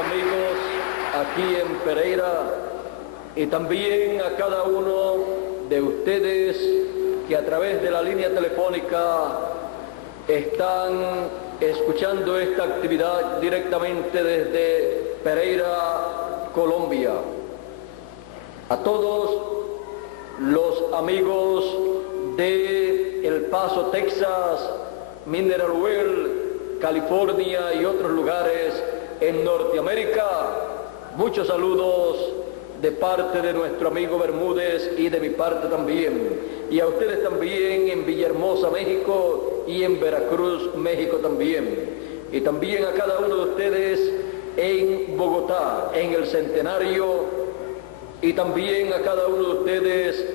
amigos aquí en Pereira y también a cada uno de ustedes que a través de la línea telefónica están escuchando esta actividad directamente desde Pereira, Colombia. A todos los amigos de El Paso, Texas, Mineral Well, California y otros lugares en Norteamérica, muchos saludos de parte de nuestro amigo Bermúdez y de mi parte también. Y a ustedes también en Villahermosa, México, y en Veracruz, México también. Y también a cada uno de ustedes en Bogotá, en el Centenario, y también a cada uno de ustedes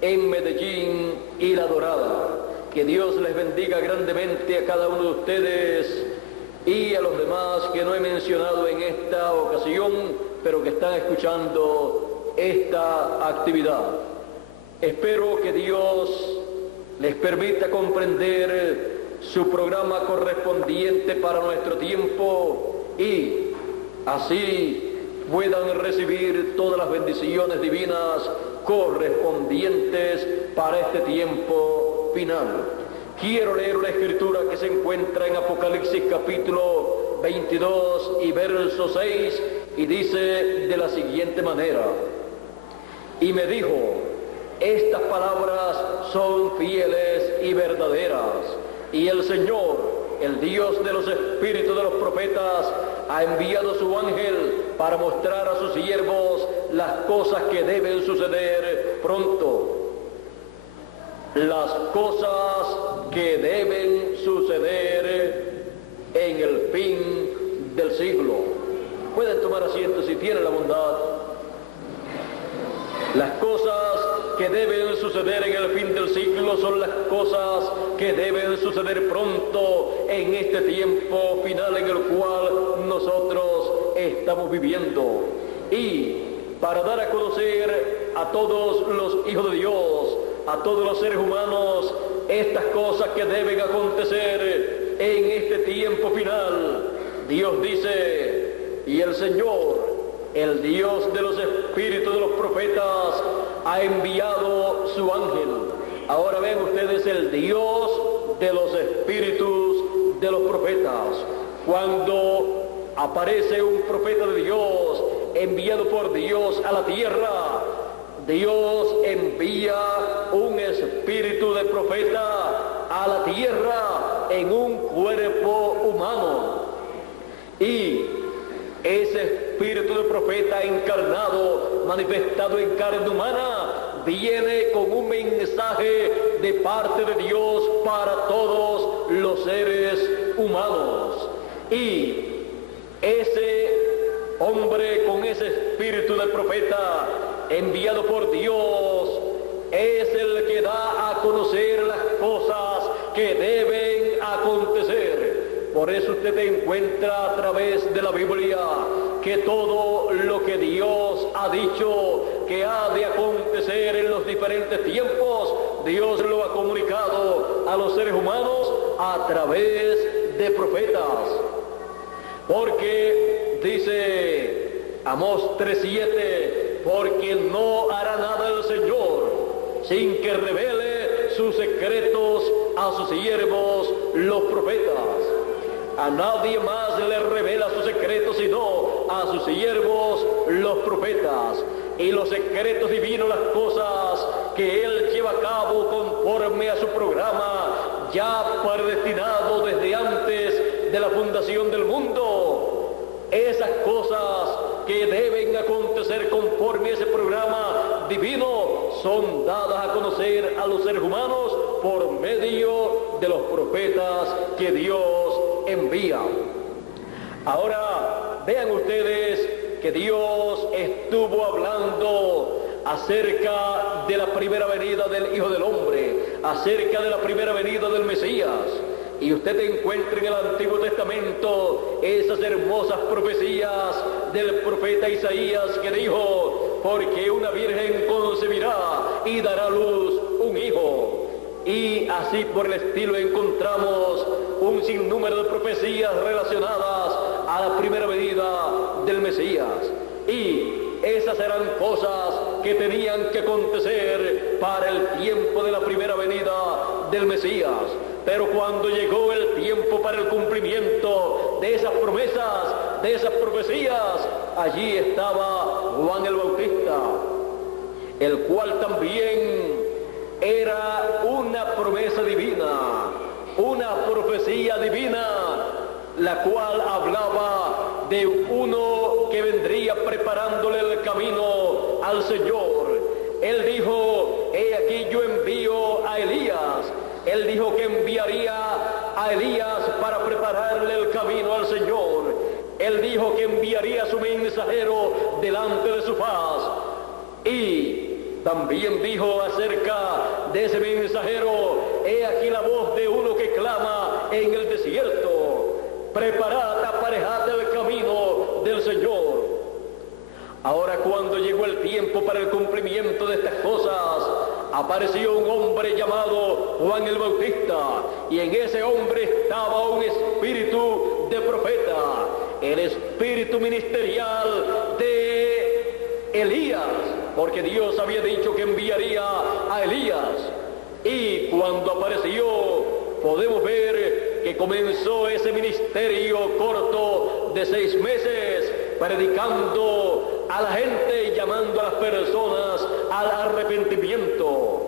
en Medellín y La Dorada. Que Dios les bendiga grandemente a cada uno de ustedes y a los demás que no he mencionado en esta ocasión, pero que están escuchando esta actividad. Espero que Dios les permita comprender su programa correspondiente para nuestro tiempo y así puedan recibir todas las bendiciones divinas correspondientes para este tiempo final. Quiero leer una escritura que se encuentra en Apocalipsis capítulo 22 y verso 6 y dice de la siguiente manera: y me dijo, estas palabras son fieles y verdaderas, y el Señor, el Dios de los espíritus de los profetas, ha enviado su ángel para mostrar a sus siervos las cosas que deben suceder pronto. Las cosas que deben suceder en el fin del siglo. Pueden tomar asiento si tienen la bondad. Las cosas que deben suceder en el fin del siglo son las cosas que deben suceder pronto en este tiempo final en el cual nosotros estamos viviendo. Y para dar a conocer a todos los hijos de Dios, a todos los seres humanos, estas cosas que deben acontecer en este tiempo final, Dios dice, y el Señor, el Dios de los espíritus de los profetas, ha enviado su ángel. Ahora ven ustedes, el Dios de los espíritus de los profetas. Cuando aparece un profeta de Dios, enviado por Dios a la tierra, Dios envía un espíritu de profeta a la tierra en un cuerpo humano. Y ese espíritu de profeta encarnado, manifestado en carne humana, viene con un mensaje de parte de Dios para todos los seres humanos. Y ese hombre con ese espíritu de profeta enviado por Dios es el que da a conocer las cosas que deben acontecer. Por eso usted encuentra a través de la Biblia que todo lo que Dios ha dicho que ha de acontecer en los diferentes tiempos, Dios lo ha comunicado a los seres humanos a través de profetas. Porque dice Amós 3:7, porque no hará nada el Señor sin que revele sus secretos a sus siervos los profetas. A nadie más le revela sus secretos sino a sus siervos los profetas. Y los secretos divinos, las cosas que Él lleva a cabo conforme a su programa ya predestinado desde antes de la fundación del mundo. Esas cosas que deben acontecer conforme a ese programa divino son dadas a conocer a los seres humanos por medio de los profetas que Dios envía. Ahora vean ustedes que Dios estuvo hablando acerca de la primera venida del Hijo del Hombre, acerca de la primera venida del Mesías. Y usted encuentra en el Antiguo Testamento esas hermosas profecías del profeta Isaías que dijo, porque una virgen concebirá y dará a luz un hijo. Y así por el estilo encontramos un sinnúmero de profecías relacionadas a la primera venida del Mesías. Y esas eran cosas que tenían que acontecer para el tiempo de la primera venida del Mesías. Pero cuando llegó el tiempo para el cumplimiento de esas promesas, de esas profecías, allí estaba Juan el Bautista, el cual también era una promesa divina, una profecía divina, la cual hablaba de uno que vendría preparándole el camino al Señor. Él dijo: he aquí yo envío a Elías. Él dijo que enviaría a Elías para prepararle el camino al Señor. Él dijo que enviaría a su mensajero delante de su faz. Y también dijo acerca de ese mensajero: he aquí la voz de uno que clama en el desierto, preparad, aparejad el camino del Señor. Ahora, cuando llegó el tiempo para el cumplimiento de estas cosas, apareció un hombre llamado Juan el Bautista, y en ese hombre estaba un espíritu de profeta, el espíritu ministerial de Elías, porque Dios había dicho que enviaría a Elías. Y cuando apareció, podemos ver que comenzó ese ministerio corto de 6 meses, predicando a la gente y llamando a las personas al arrepentimiento.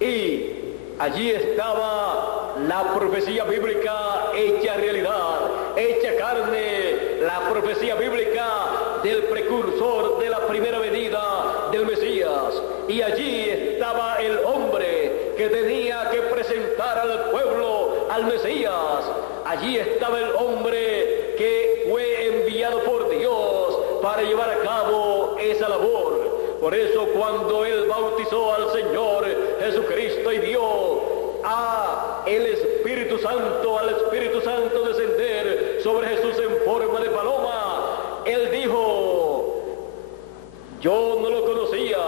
Y allí estaba la profecía bíblica hecha realidad, hecha carne, la profecía bíblica del precursor de la primera venida del Mesías. Y allí estaba el hombre que tenía que presentar al pueblo al Mesías. Allí estaba el hombre que fue enviado por Dios para llevar a cabo esa labor. Por eso, cuando él bautizó al Señor Jesucristo y vio al Espíritu Santo descender sobre Jesús en forma de paloma, él dijo: yo no lo conocía,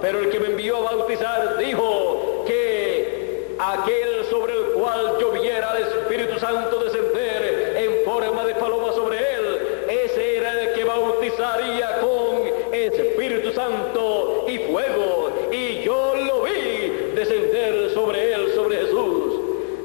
pero el que me envió a bautizar dijo que aquel sobre el cual yo viera al Espíritu Santo descender en forma de paloma sobre él, ese era el que bautizaría con Espíritu Santo y fuego. Y yo lo vi descender sobre él, sobre Jesús.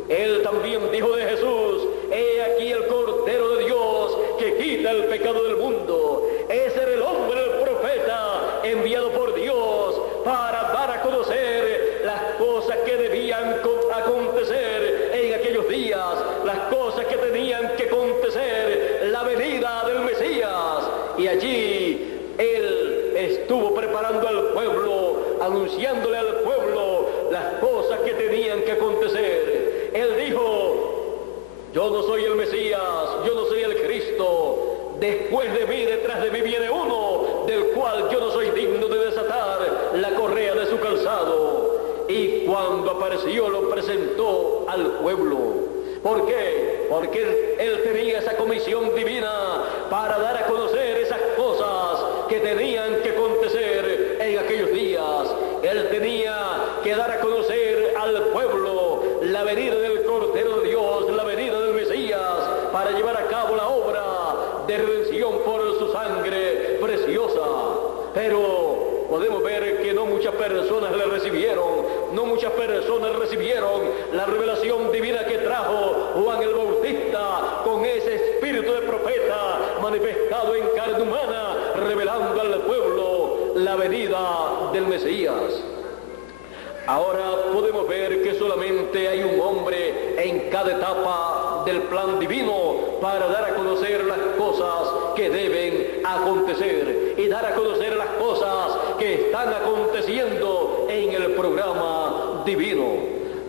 Él también dijo de Jesús: he aquí el Cordero de Dios que quita el pecado del mundo. Ese era el hombre, el profeta enviado por Dios para dar a conocer las cosas que debían acontecer en aquellos días, las cosas que tenían que acontecer, la venida del Mesías. Y allí él estuvo preparando al pueblo, anunciándole al pueblo las cosas que tenían que acontecer. Él dijo: yo no soy el Mesías, yo no soy el Cristo. Después de mí, detrás de mí viene uno del cual yo no soy digno de desatar la correa de su calzado. Y cuando apareció, lo presentó al pueblo. ¿Por qué? Porque él tenía esa comisión divina para dar a conocer esas cosas que tenían que acontecer en aquellos días. Él tenía que dar a conocer al pueblo la venida del Cordero de Dios, la venida del Mesías, para llevar a cabo la obra de redención por su sangre preciosa. Pero podemos ver que no muchas personas le recibieron, no muchas personas recibieron la revelación divina que trajo Juan el Bautista con ese espíritu de profeta manifestado en carne humana, revelando al pueblo la venida del Mesías. Ahora podemos ver que solamente hay un hombre en cada etapa del plan divino para dar a conocer las cosas que deben acontecer y dar a conocer las cosas que están aconteciendo en el programa divino.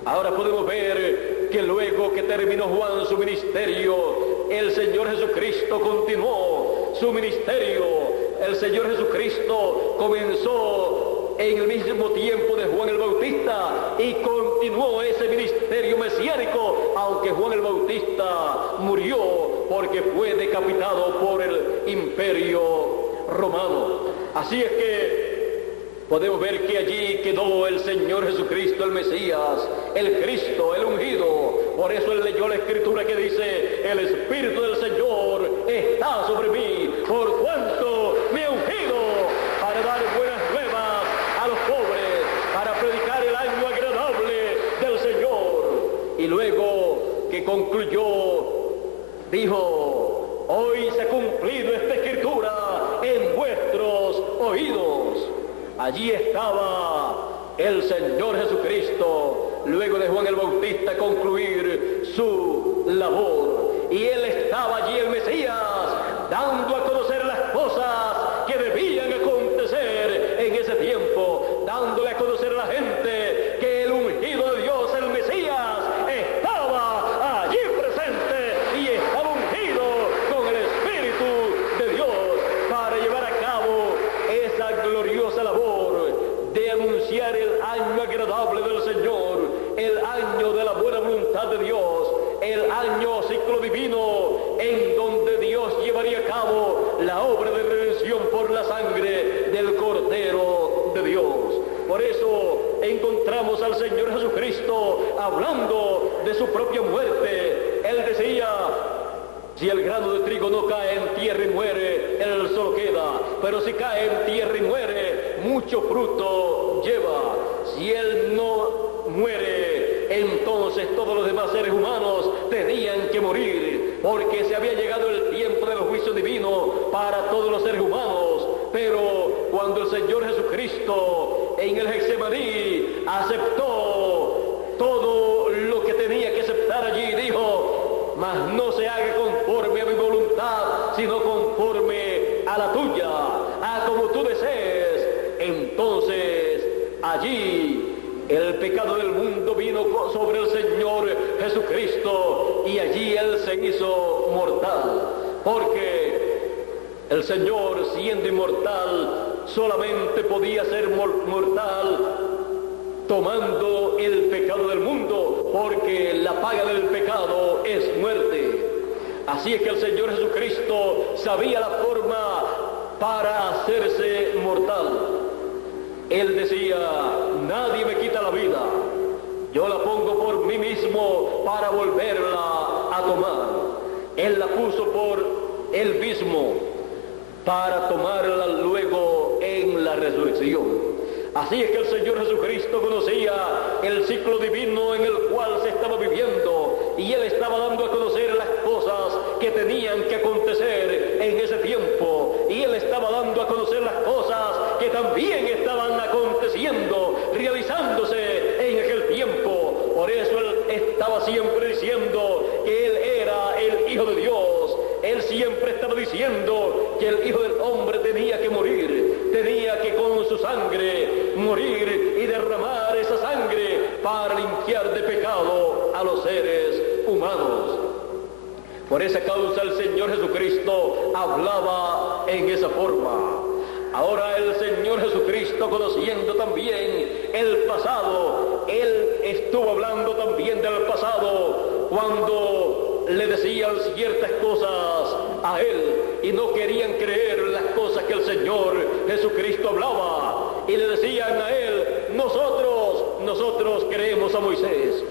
Ahora podemos ver que luego que terminó Juan su ministerio, el Señor Jesucristo continuó su ministerio. El Señor Jesucristo comenzó en el mismo tiempo de Juan el Bautista y continuó ese ministerio mesiánico, aunque Juan el Bautista murió porque fue decapitado por el imperio romano. Así es que podemos ver que allí quedó el Señor Jesucristo, el Mesías, el Cristo, el ungido. Por eso él leyó la escritura que dice: el Espíritu del Señor está sobre mí, por cuanto me ha ungido para dar buenas nuevas a los pobres, para predicar el año agradable del Señor. Y luego que concluyó, dijo: hoy se ha cumplido esta escritura en vuestros oídos. Allí estaba el Señor Jesucristo, luego de Juan el Bautista concluir su labor. Y Él estaba allí, el Mesías, dando a conocer las cosas que debían acontecer en ese tiempo, dándole a conocer a la gente que el ungido de Dios, el Mesías, estaba allí presente y estaba ungido con el Espíritu de Dios para llevar a cabo esa gloriosa labor de anunciar el año agradable del Señor, el año de la buena voluntad de Dios, el año ciclo divino en donde Dios llevaría a cabo la obra de redención por la sangre del Cordero de Dios. Por eso encontramos al Señor Jesucristo hablando de su propia muerte. Él decía: si el grano de trigo no cae en tierra y muere, él solo queda, pero si cae en tierra y muere, mucho fruto lleva. Si él no muere, entonces todos los demás seres humanos tenían que morir, porque se había llegado el tiempo del juicio divino para todos los seres humanos. Pero cuando el Señor Jesucristo en el Getsemaní aceptó todo lo que tenía que aceptar allí, dijo: mas no se haga conforme a mi voluntad, sino conforme a la tuya, a como tú desees. Entonces allí el pecado del mundo vino sobre el Señor Jesucristo y allí Él se hizo mortal, porque el Señor, siendo inmortal, solamente podía ser mortal tomando el pecado del mundo, porque la paga del pecado es muerte. Así es que el Señor Jesucristo sabía la forma para hacerse mortal. Él decía: nadie me quita la vida, yo la pongo por mí mismo para volverla a tomar. Él la puso por él mismo para tomarla luego en la resurrección. Así es que el Señor Jesucristo conocía el ciclo divino en el cual se estaba viviendo, y Él estaba dando a conocer las cosas que tenían que acontecer en ese tiempo, y Él estaba dando a conocer las cosas que también estaban aconteciendo, realizándose en aquel tiempo. Por eso Él estaba siempre diciendo que Él era el Hijo de Dios. Él siempre estaba diciendo que el Hijo del Hombre tenía que morir, tenía que con su sangre morir y derramar esa sangre para limpiar de pecado a los seres humanos. Por esa causa el Señor Jesucristo hablaba en esa forma. Ahora el Señor Jesucristo, conociendo también el pasado, Él estuvo hablando también del pasado cuando le decían ciertas cosas a Él y no querían creer las cosas que el Señor Jesucristo hablaba, y le decían a Él: nosotros creemos a Moisés.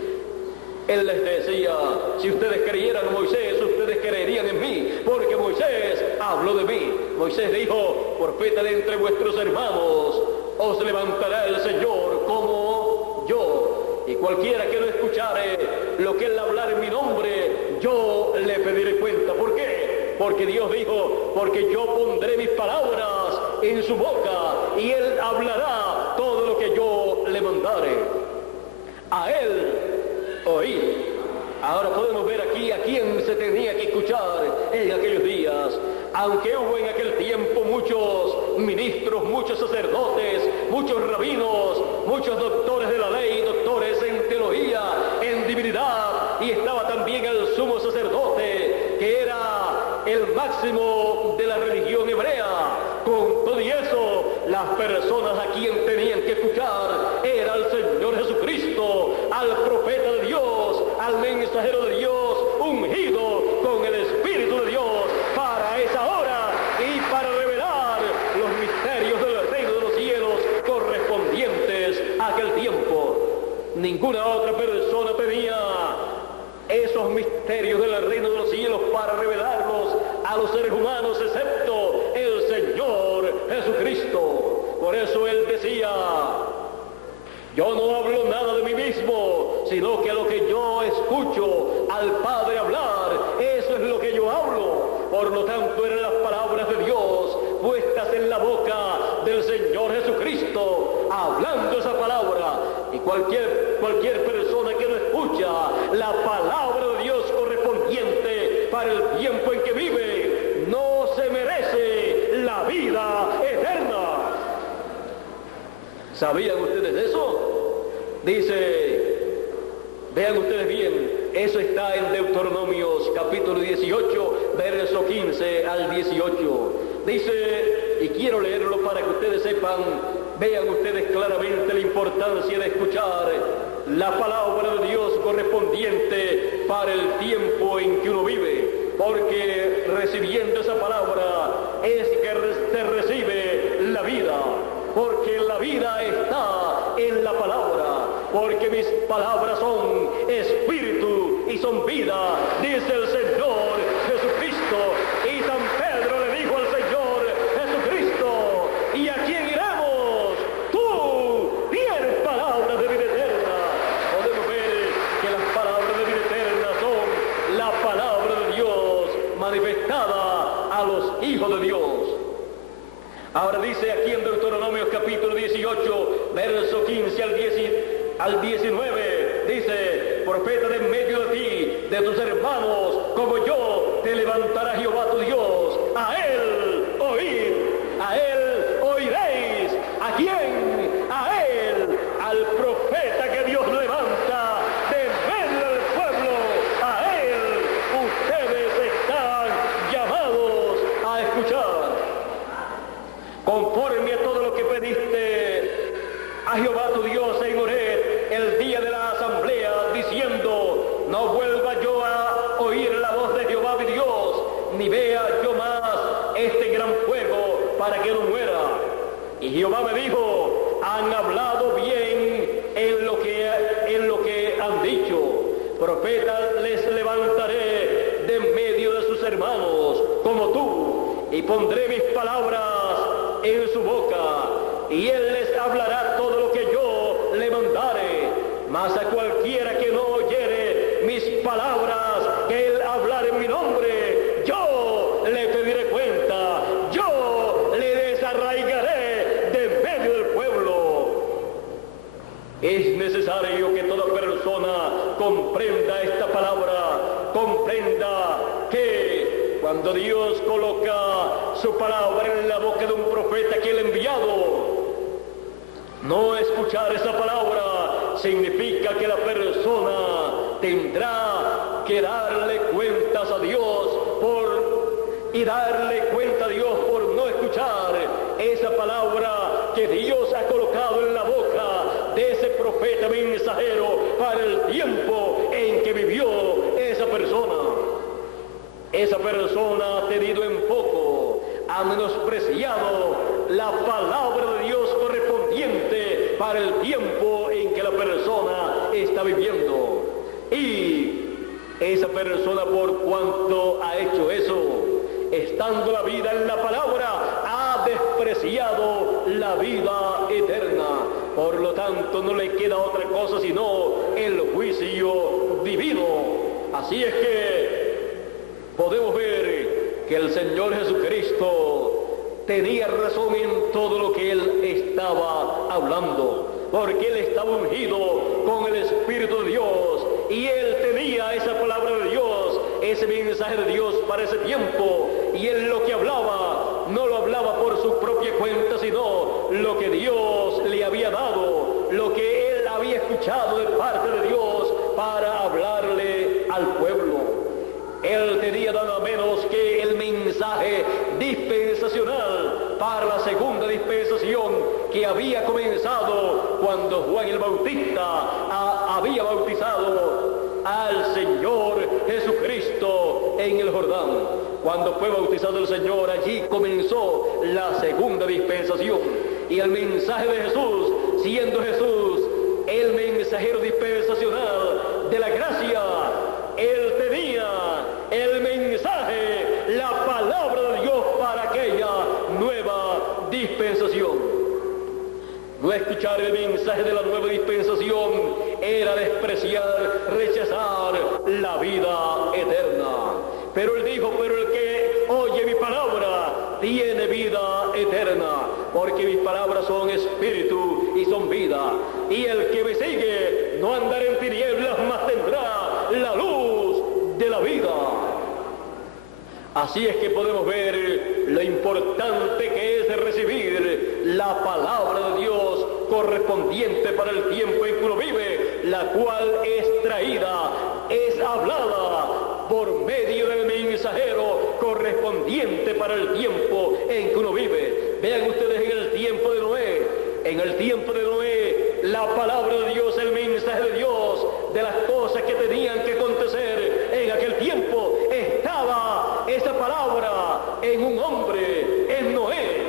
Él les decía: si ustedes creyeran a Moisés, ustedes creerían en mí, porque Moisés habló de mí. Moisés dijo: profeta de entre vuestros hermanos, os levantará el Señor como yo, y cualquiera que no escuchare lo que Él hablar en mi nombre, yo le pediré cuenta. ¿Por qué? Porque Dios dijo: porque yo pondré mis palabras en su boca, y Él hablará todo lo que yo le mandare. A Él oír. Ahora podemos ver aquí a quién se tenía que escuchar en aquellos días. Aunque hubo en aquel tiempo muchos ministros, muchos sacerdotes, muchos rabinos, muchos doctores de la ley, doctores en teología, en divinidad, y estaba también el sumo sacerdote, que era el máximo de la religión hebrea. Con todo y eso, las personas a quien tenían que escuchar era al Señor Jesucristo, al profeta de Dios, al mensajero de Dios, ungido con el Espíritu de Dios para esa hora y para revelar los misterios del reino de los cielos correspondientes a aquel tiempo. Ninguna otra persona tenía esos misterios del reino de los cielos para revelarlos a los seres humanos excepto el Señor Jesucristo. Por eso Él decía: yo no hablo nada de mí mismo, sino que lo que yo escucho al Padre hablar, eso es lo que yo hablo. Por lo tanto, eran las palabras de Dios puestas en la boca del Señor Jesucristo, hablando esa palabra. Y cualquier persona que no escucha la palabra de Dios correspondiente para el tiempo en que vive, no se merece la vida eterna. ¿Sabían ustedes eso? Dice, vean ustedes bien, eso está en Deuteronomios capítulo 18, verso 15 al 18. Dice, y quiero leerlo para que ustedes sepan, vean ustedes claramente la importancia de escuchar la palabra de Dios correspondiente para el tiempo en que uno vive, porque recibiendo esa palabra es que se recibe la vida. Porque la vida está en la palabra, porque mis palabras son espíritu y son vida, dice el Señor Jesucristo. Y San Pedro le dijo al Señor Jesucristo: ¿y a quién iremos? Tú tienes palabras de vida eterna. Podemos ver que las palabras de vida eterna son la palabra de Dios manifestada a los hijos de Dios. Ahora dice aquí en Deuteronomio capítulo 18, verso 15 al 19, dice: profeta de en medio de ti, de tus hermanos, como yo, te levantará Jehová tu Dios. A él oíd, a él oiréis. ¿A quién? A él, al profeta que Dios levanta de medio del pueblo. A él ustedes están llamados a escuchar. Conforme a todo lo que pediste a Jehová tu Dios en Horeb el día de la asamblea, diciendo: no vuelva yo a oír la voz de Jehová mi Dios, ni vea yo más este gran fuego, para que no muera. Y Jehová me dijo: han hablado bien en lo que han dicho. Profetas les levantaré de en medio de sus hermanos, como tú, y pondré mis palabras en su boca, y él les hablará todo lo que yo le mandare. Mas a cualquiera que no oyere mis palabras, que él hablare en mi nombre, yo le pediré cuenta, yo le desarraigaré de medio del pueblo. Es necesario que toda persona comprenda esta palabra, comprenda que cuando Dios coloca su palabra en la boca de un profeta que él ha enviado, no escuchar esa palabra significa que la persona tendrá que darle cuentas a Dios por no escuchar esa palabra que Dios ha colocado en la boca de ese profeta mensajero para el tiempo en que vivió esa persona. Esa persona ha tenido en poco, ha menospreciado la palabra de Dios correspondiente para el tiempo en que la persona está viviendo. Y esa persona, por cuanto ha hecho eso, estando la vida en la palabra, ha despreciado la vida eterna. Por lo tanto, no le queda otra cosa sino el juicio divino. Así es que podemos ver que el Señor Jesucristo tenía razón en todo lo que Él estaba hablando, porque Él estaba ungido con el Espíritu de Dios, y Él tenía esa palabra de Dios, ese mensaje de Dios para ese tiempo, y Él lo que hablaba, no lo hablaba por su propia cuenta, sino lo que Dios le había dado, lo que Él había escuchado de parte de Dios para hablarle al pueblo. Él tenía nada menos que el mensaje dispensacional para la segunda dispensación que había comenzado cuando Juan el Bautista había bautizado al Señor Jesucristo en el Jordán. Cuando fue bautizado el Señor, allí comenzó la segunda dispensación. Y el mensaje de Jesús, siendo Jesús el mensajero dispensacional de la gracia, Él tenía el mensaje la palabra de Dios para aquella nueva dispensación. No escuchar el mensaje de la nueva dispensación era despreciar, rechazar la vida eterna. Pero él dijo, pero el que oye mi palabra tiene vida eterna, porque mis palabras son espíritu y son vida. Y el que me sigue no andará en tinieblas, mas tendrá la luz de la vida. Así es que podemos ver lo importante que es recibir la palabra de Dios correspondiente para el tiempo en que uno vive, la cual es traída, es hablada por medio del mensajero correspondiente para el tiempo en que uno vive. Vean ustedes en el tiempo de Noé. En el tiempo de Noé, la palabra de Dios, el mensaje de Dios, de las cosas que tenían que acontecer en aquel tiempo, estaba esa palabra en un hombre, en Noé.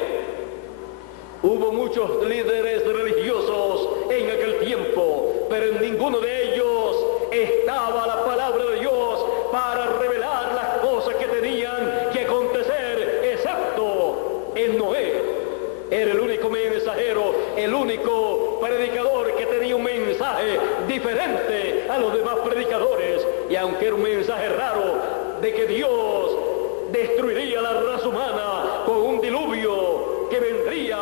Hubo muchos líderes religiosos en aquel tiempo, pero en ninguno de ellos estaba la palabra de Dios para revelar las cosas que tenían que acontecer, excepto en Noé. Era el único mensajero, el único predicador que tenía un mensaje diferente a los demás predicadores. Y aunque era un mensaje raro de que Dios destruiría la raza humana con un diluvio que vendría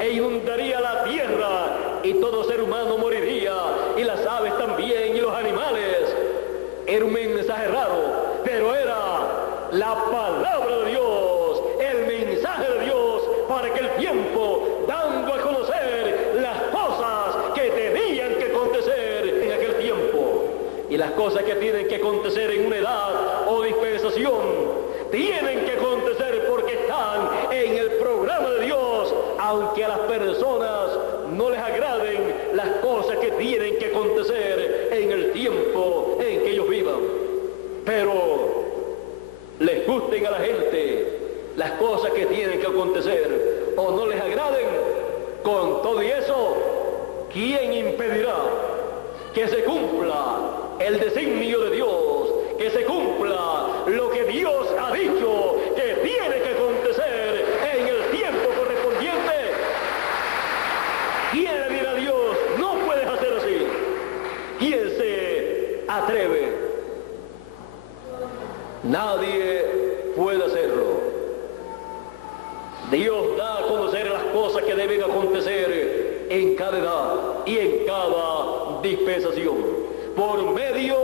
e inundaría la tierra y todo ser humano moriría, y las aves también y los animales, era un mensaje raro, pero era la palabra de Dios, el mensaje de Dios para aquel tiempo, dando a conocer las cosas que tenían que acontecer en aquel tiempo. Y las cosas que tienen que acontecer en una edad o dispensación tienen que acontecer porque están en el programa de Dios, aunque a las personas no les agraden las cosas que tienen que acontecer en el tiempo en que ellos vivan. Pero les gusten a la gente las cosas que tienen que acontecer o no les agraden, con todo y eso, ¿quién impedirá que se cumpla el designio de Dios, que se cumpla lo que Dios ha dicho que tiene que acontecer en el tiempo correspondiente? ¿Quién le dirá a Dios, no puedes hacer así? ¿Quién se atreve? Nadie puede hacerlo. Dios da a conocer las cosas que deben acontecer en cada edad y en cada dispensación, por medio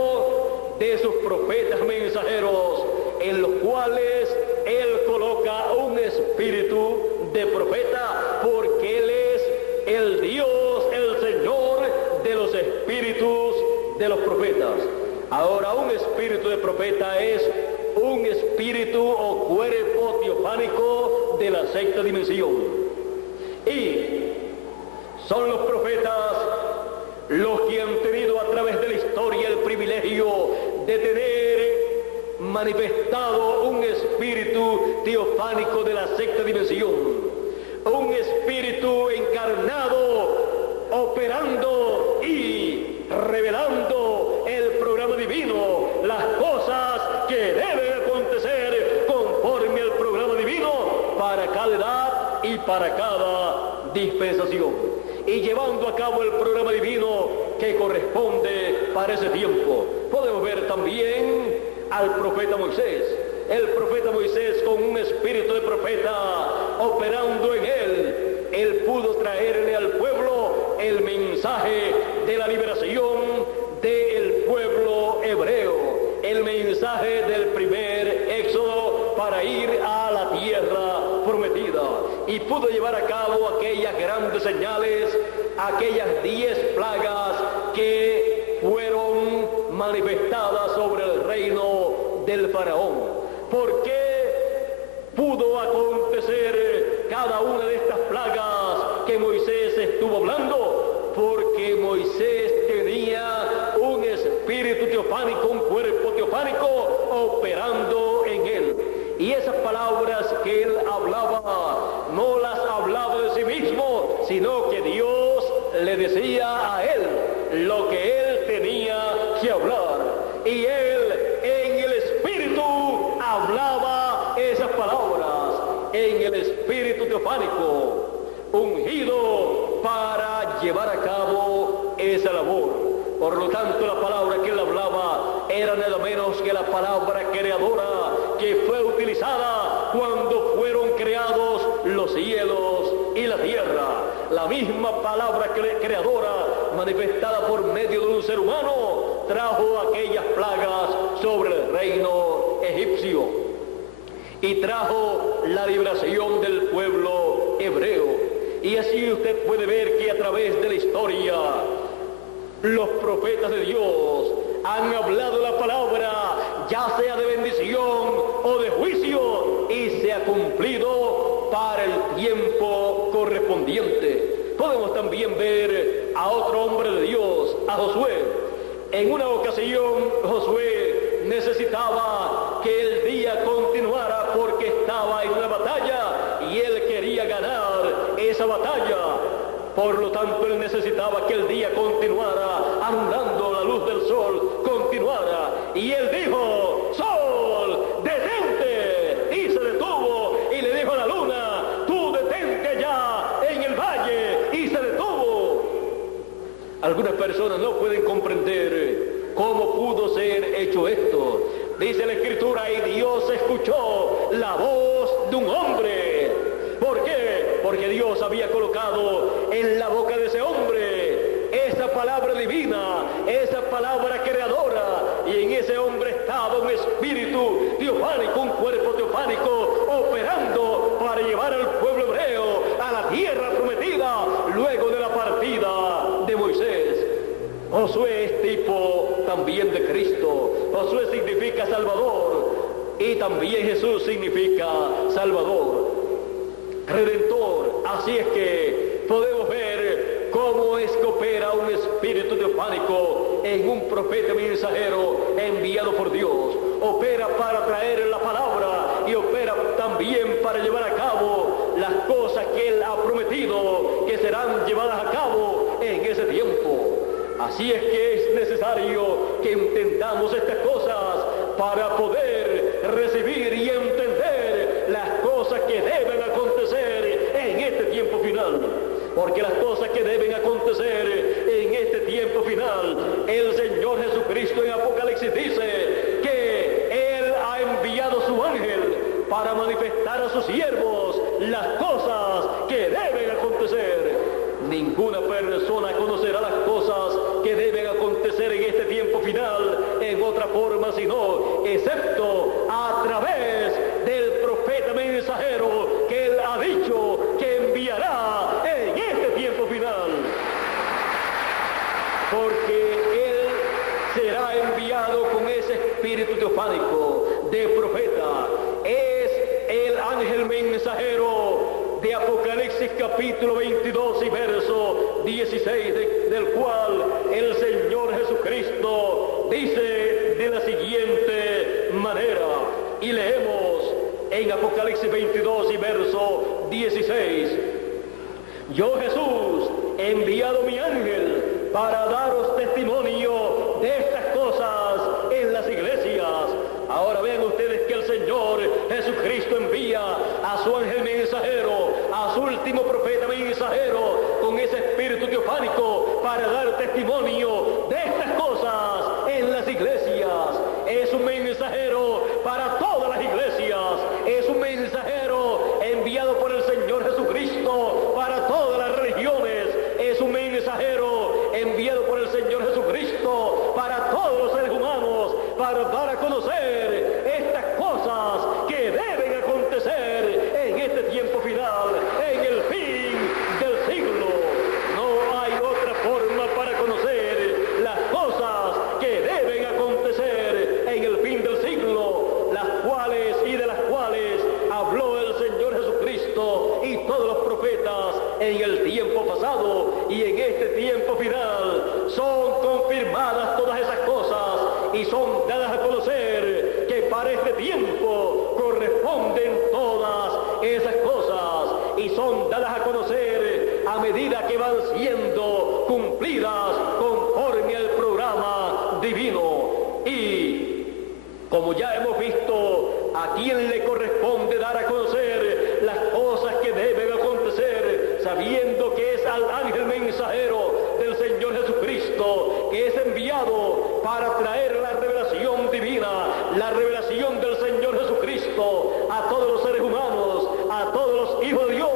de sus profetas mensajeros, en los cuales Él coloca un espíritu de profeta, porque Él es el Dios, el Señor de los espíritus de los profetas. Ahora, un espíritu de profeta es un espíritu o cuerpo teofánico de la sexta dimensión. Y son los profetas los que han tenido a través de la historia el privilegio de tener manifestado un espíritu teofánico de la sexta dimensión, un espíritu encarnado, operando y revelando el programa divino, las cosas que deben acontecer conforme al programa divino para cada edad y para cada dispensación, y llevando a cabo el programa divino que corresponde para ese tiempo. Podemos ver también al profeta Moisés. El profeta Moisés, con un espíritu de profeta operando en él pudo traerle al pueblo el mensaje de la liberación del pueblo hebreo, el mensaje del primer éxodo para ir a la tierra prometida, y pudo llevar a cabo aquellas grandes señales, aquellas 10 plagas que fueron manifestadas sobre el reino del faraón. ¿Por qué pudo acontecer cada una de estas plagas que Moisés estuvo hablando? Porque Moisés tenía un espíritu teofánico, un cuerpo teofánico operando en él. Y esas palabras que él hablaba, no las hablaba de sí mismo, sino que Dios le decía a él lo que él tenía que hablar. Y él en el espíritu hablaba teofánico, ungido para llevar a cabo esa labor. Por lo tanto, la palabra que él hablaba era nada menos que la palabra creadora que fue utilizada cuando fueron creados los cielos y la tierra. La misma palabra creadora manifestada por medio de un ser humano trajo aquellas plagas sobre el reino egipcio y trajo la liberación del pueblo hebreo. Y así usted puede ver que a través de la historia los profetas de Dios han hablado la palabra, ya sea de bendición o de juicio, y se ha cumplido para el tiempo correspondiente. Podemos también ver a otro hombre de Dios, a Josué. En una ocasión, Josué necesitaba que el día continuara porque estaba en una batalla y él quería ganar esa batalla. Por lo tanto, él necesitaba que el día continuara, anulando la luz del sol, continuara. Y él dijo: ¡Sol, detente! Y se detuvo. Y le dijo a la luna: ¡Tú detente ya en el valle! Y se detuvo. Algunas personas no pueden comprender cómo pudo ser hecho esto. Dice la Escritura: y Dios escuchó la voz de un hombre. ¿Por qué? Porque Dios había colocado en la boca de ese hombre esa palabra divina, esa palabra creadora, y en ese hombre estaba un espíritu teofánico, un cuerpo teofánico operando para llevar al pueblo hebreo a la tierra prometida luego de la partida de Moisés. Josué es tipo también de Cristo. Josué significa Salvador y también Jesús significa Salvador, Redentor. Así es que podemos ver cómo es que opera un espíritu teofánico en un profeta mensajero enviado por Dios. Opera para traer la palabra y opera también para llevar a cabo las cosas que él ha prometido que serán llevadas a cabo en ese tiempo. Así es que es necesario que entendamos estas cosas para poder recibir y entender las cosas que deben acontecer en este tiempo final. Porque las cosas que deben acontecer en este tiempo final, el Señor Jesucristo en Apocalipsis dice que Él ha enviado su ángel para manifestar a sus siervos las cosas que deben acontecer. Ninguna persona conocerá las cosas que deben acontecer en este tiempo final en otra forma, sino excepto a través del profeta mensajero que él ha dicho que enviará en este tiempo final. Porque él será enviado con ese espíritu teofánico de profeta. Es el ángel mensajero de Apocalipsis capítulo 22 y verso 16, del cual el Señor Jesucristo dice de la siguiente manera, y leemos en Apocalipsis 22 y verso 16: Yo, Jesús, he enviado mi ángel para daros testimonio de estas cosas en las iglesias. Ahora vean ustedes que el Señor Jesucristo envía a su ángel mensajero, a su último profeta mensajero, con ese espíritu teofánico para dar testimonio de estas cosas en las iglesias. Es un mensajero para todas las iglesias. Es un mensajero enviado por el Señor Jesucristo para todas las religiones. Es un mensajero enviado por el Señor Jesucristo para todos los seres humanos, para dar a conocer estas cosas que deben acontecer en este tiempo final, en el fin del siglo. No hay otra forma para conocer las cosas que deben acontecer en el fin del siglo, las cuales y de las cuales habló el Señor Jesucristo y todos los profetas en el tiempo pasado, y en este tiempo final son confirmadas todas esas cosas y son dadas a conocer que para este tiempo corresponden todas esas cosas y son dadas a conocer a medida que van siendo cumplidas conforme al programa divino. Y como ya hemos visto, a quién le corresponde dar a conocer las cosas que deben acontecer, sabiendo que es al ángel mensajero del Señor Jesucristo, que es enviado para traer la revelación divina, la revelación del Señor Jesucristo a todos los seres humanos, a todos los hijos de Dios.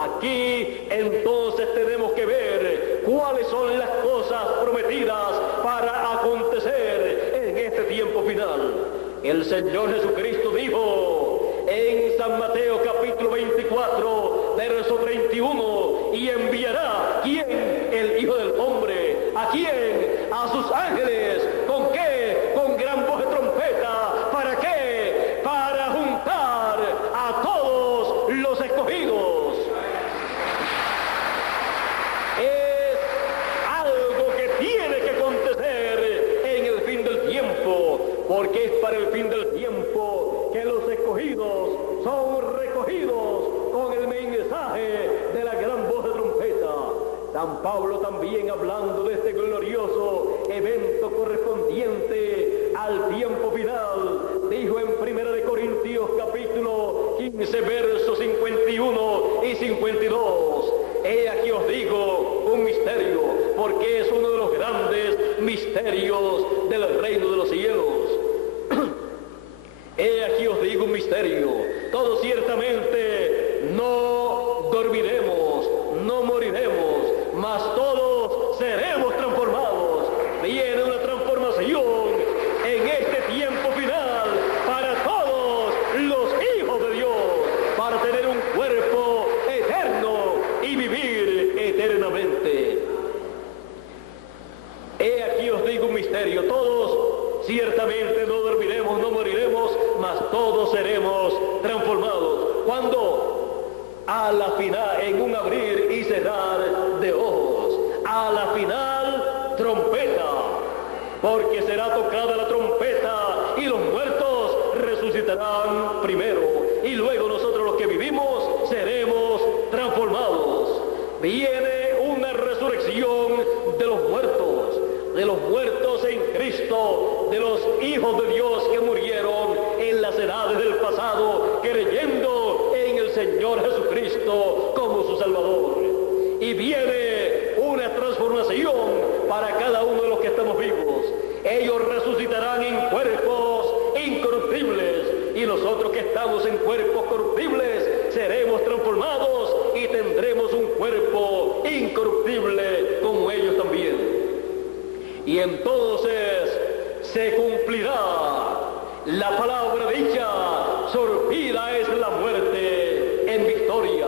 Aquí entonces tenemos que ver cuáles son las cosas prometidas para acontecer en este tiempo final. El Señor Jesucristo dijo en San Mateo capítulo 24, verso 31, y enviará, ¿quién? El Hijo del Hombre. ¿A quién? A sus ángeles. ¿Con qué? Con gran voz de trompeta. ¿Para qué? Para juntar a todos los escogidos. Es algo que tiene que acontecer en el fin del tiempo, porque es para el fin del tiempo que los escogidos son recogidos con el mensaje de la gran voz de trompeta. San Pablo también, hablando de este glorioso evento correspondiente al tiempo final, dijo en 1 Corintios capítulo 15, versos 51 y 52, he aquí os digo un misterio, porque es uno de los grandes misterios del reino de los cielos. He aquí os digo un misterio, todos ciertamente no dormiremos, no moriremos, mas todos seremos transformados. Viene una transformación en este tiempo final para todos los hijos de Dios, para tener un cuerpo eterno y vivir eternamente. He aquí os digo un misterio, todos ciertamente no dormiremos, no moriremos, mas todos seremos transformados. ¿Cuándo? A la final, en un abrir y cerrar de ojos. A la final, trompeta, porque será tocada la trompeta y los muertos resucitarán primero, y luego nosotros los que vivimos seremos transformados. Viene una resurrección de los muertos en Cristo, de los hijos de Dios que murieron en las edades del pasado, creyendo en el Señor Jesucristo como su Salvador. Y viene una transformación para cada uno de los que estamos vivos. Ellos resucitarán en cuerpos incorruptibles, y nosotros que estamos en cuerpos corruptibles seremos transformados y tendremos un cuerpo incorruptible como ellos también. Y entonces se cumplirá la palabra dicha, sortida es la muerte en victoria,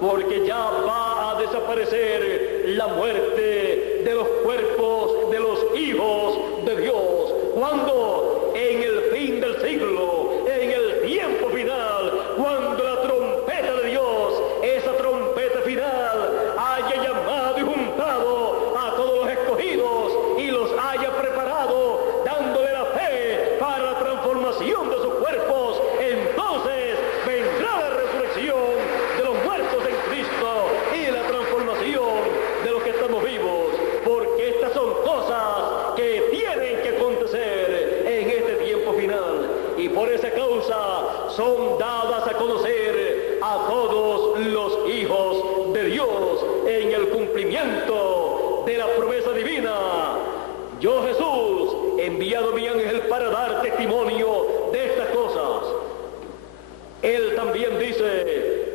porque ya va a desaparecer la muerte de los cuerpos de los hijos de Dios. Cuando en el fin del siglo, en el tiempo final, cuando la trompeta de Dios, esa trompeta final, haya llamado y juntado a todos los escogidos y los haya preparado, dándole la fe para la transformación de sus cuerpos, entonces vendrá la resurrección de los muertos en Cristo y la transformación de los que estamos vivos, porque estas son cosas que tienen que acontecer en este tiempo final, y por esa causa son dadas a conocer a todos los hijos de Dios en el cumplimiento de la promesa divina. Yo, Jesús, he enviado mi ángel para dar testimonio de estas cosas. Él también dice,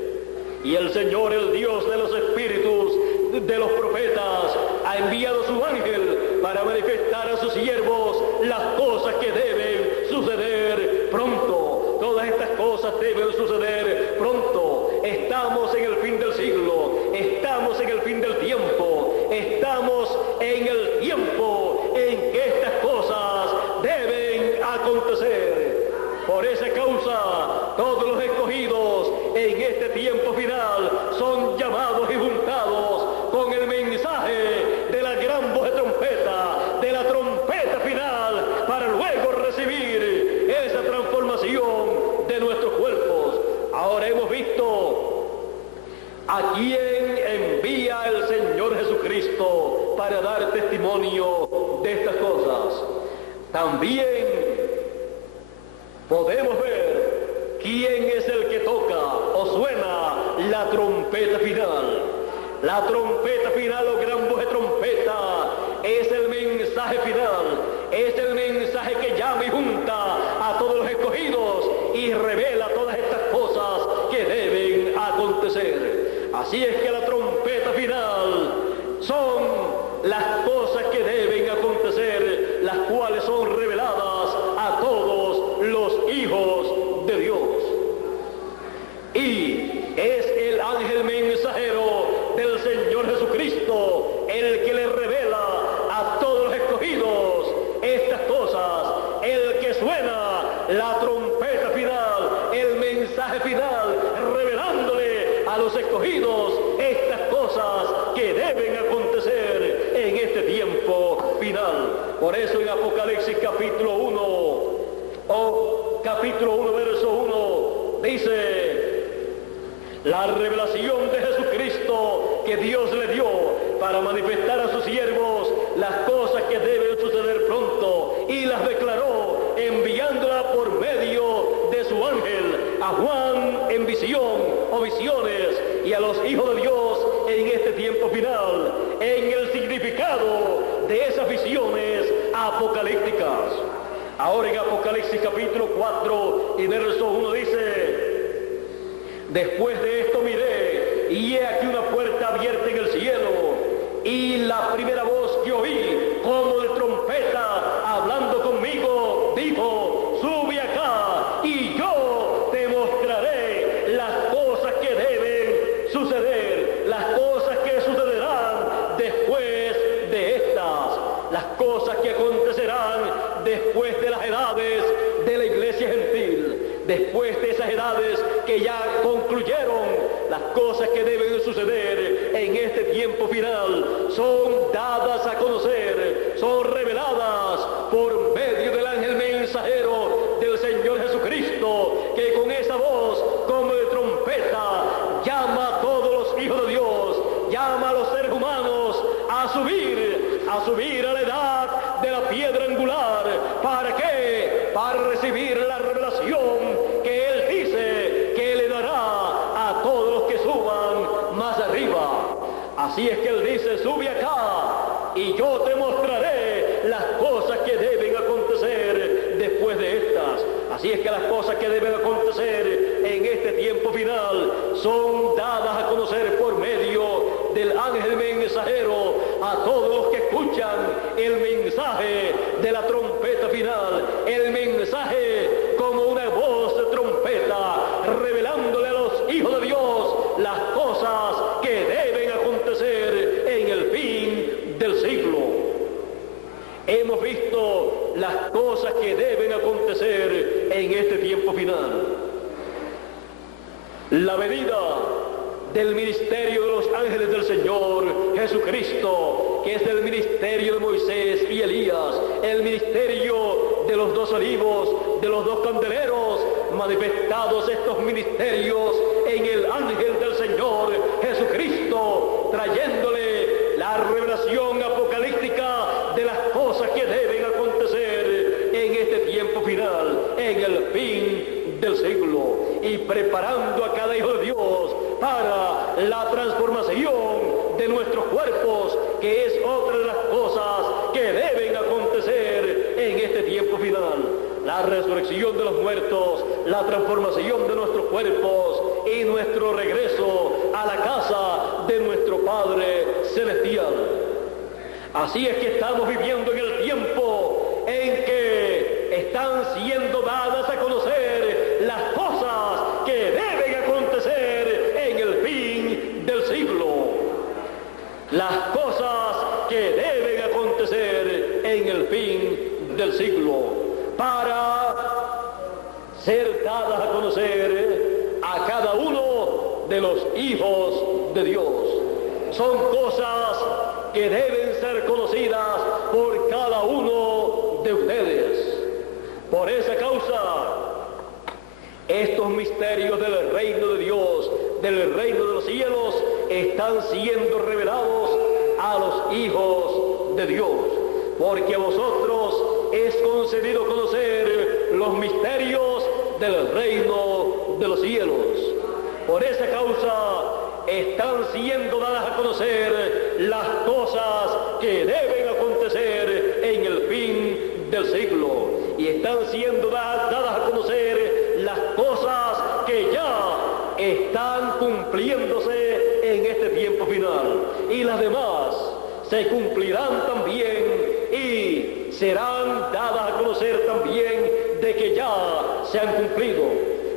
y el Señor, el Dios de los espíritus de los profetas, ha enviado su ángel para manifestar a sus siervos las cosas que deben suceder pronto. Todas estas cosas deben suceder pronto. Estamos en el fin del siglo, estamos en el fin del tiempo, estamos en el tiempo en que estas cosas deben acontecer. Por esa causa, todos los escogidos en este tiempo final son llamados y juntados con el mensaje de la gran voz de trompeta, de la trompeta final, para luego recibir esa transformación de nuestros cuerpos. Ahora hemos visto a quién envía el Señor Jesucristo para dar testimonio de estas cosas. También podemos ver quién es el que toca, o la trompeta final. La trompeta final o gran voz de trompeta es el mensaje final, es el mensaje que llama y junta a todos los escogidos y revela todas estas cosas que deben acontecer. Así es que la trompeta final son las cosas que deben acontecer, las cuales son reveladas a todos los hijos de Dios. Y es el ángel mensajero del Señor Jesucristo el que le revela a todos los escogidos estas cosas, el que suena la trompeta final, el mensaje final, revelándole a los escogidos estas cosas que deben acontecer en este tiempo final. Por eso en Apocalipsis capítulo 1 o capítulo 1 verso 1 dice: la revelación de Jesucristo que Dios le dio para manifestar a sus siervos las cosas que deben suceder pronto, y las declaró enviándola por medio de su ángel a Juan en visión o visiones y a los hijos de Dios en este tiempo final, en el significado de esas visiones apocalípticas. Ahora en Apocalipsis capítulo 4 y verso 1 dice: después de esto miré, y he aquí una puerta abierta en el cielo, y la primera voz que oí, como de trompeta, hablando conmigo, dijo: sube acá, y yo te mostraré las cosas que deben suceder, las cosas que sucederán después de estas, las cosas que acontecerán después de las edades de la iglesia gentil. Después de esas edades que ya concluyeron, las cosas que deben suceder en este tiempo final son dadas a conocer, son reveladas por medio del ángel mensajero del Señor Jesucristo, que con esa voz como de trompeta llama a todos los hijos de Dios, llama a los seres humanos a subir a la edad de la piedra angular. ¿Para qué? Para recibir la revelación que Él dice que le dará a todos los que suban más arriba. Así es que Él dice: sube acá y yo te mostraré las cosas que deben acontecer después de estas. Así es que las cosas que deben acontecer en este tiempo final son dadas a conocer por medio del ángel mensajero a todos los que escuchan el mensaje de la trompeta final, el mensaje como una voz de trompeta, revelándole a los hijos de Dios las cosas que deben acontecer en el fin del siglo. Hemos visto las cosas que deben acontecer en este tiempo final. La venida del ministerio de los ángeles del Señor Jesucristo, que es el ministerio de Moisés y Elías, el ministerio de los dos olivos, de los dos candeleros, manifestados estos ministerios en el ángel del Señor Jesucristo, trayéndole la revelación apocalíptica de las cosas que deben acontecer en este tiempo final, en el fin del siglo, y preparando a cada hijo de Dios para la transformación de nuestros cuerpos, que es otra de las cosas que deben acontecer en este tiempo final. La resurrección de los muertos, la transformación de nuestros cuerpos y nuestro regreso a la casa de nuestro Padre Celestial. Así es que estamos viviendo en el tiempo en que están siendo dadas a conocer las cosas que deben acontecer en el fin del siglo. Las cosas que deben acontecer en el fin del siglo, para ser dadas a conocer a cada uno de los hijos de Dios. Son cosas que deben ser conocidas por cada uno de ustedes. Por esa causa, estos misterios del reino de Dios, del reino de los cielos, están siendo revelados a los hijos de Dios, porque a vosotros es concedido conocer los misterios del reino de los cielos. Por esa causa, están siendo dadas a conocer las cosas que deben acontecer en el fin del siglo. Y están siendo dadas a conocer las cosas que ya están cumpliéndose en este tiempo final. Y las demás se cumplirán también y serán dadas a conocer también de que ya se han cumplido.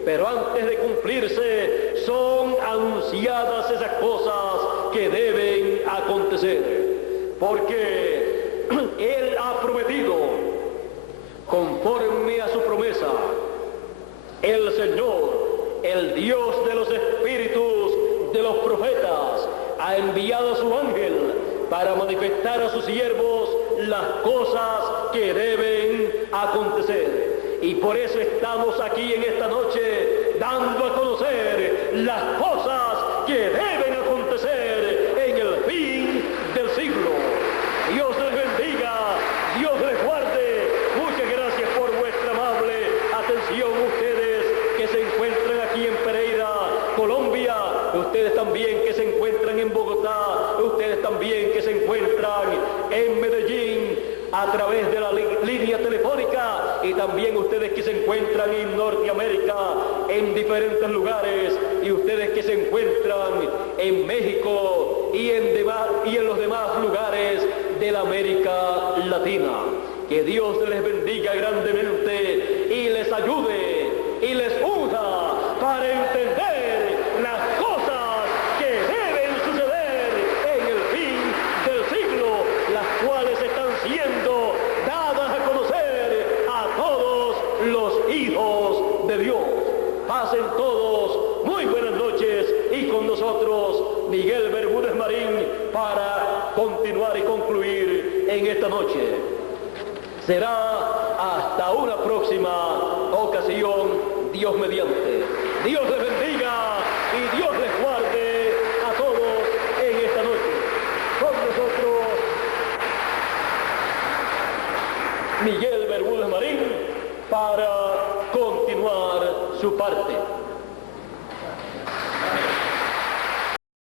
Pero antes de cumplirse son anunciadas esas cosas que deben acontecer. Porque Él ha prometido, conforme a su promesa, el Señor, el Dios de los espíritus de los profetas, ha enviado a su ángel para manifestar a sus siervos las cosas que deben acontecer. Y por eso estamos aquí en esta noche dando a conocer las cosas que deben acontecer en el fin del siglo. Dios les bendiga, Dios les guarde. Muchas gracias por vuestra amable atención. Ustedes que se encuentran aquí en Pereira, Colombia, ustedes también que se encuentran en Bogotá, ustedes también que se encuentran en Medellín a través de la línea telefónica, y también ustedes que se encuentran en Norteamérica en diferentes lugares, y ustedes que se encuentran en México y en los demás lugares de la América Latina. Que Dios les bendiga grandemente y les ayude y les unja para entender las cosas que deben suceder en el fin del siglo, las cuales están siendo dadas a conocer a todos los hijos de Dios. Pasen todos muy buenas noches, y con nosotros Miguel Bermúdez Marín para continuar y concluir en esta noche. Será hasta una próxima ocasión, Dios mediante. Dios les bendiga y Dios les guarde a todos en esta noche. Con nosotros, Miguel Bermúdez Marín, para continuar su parte.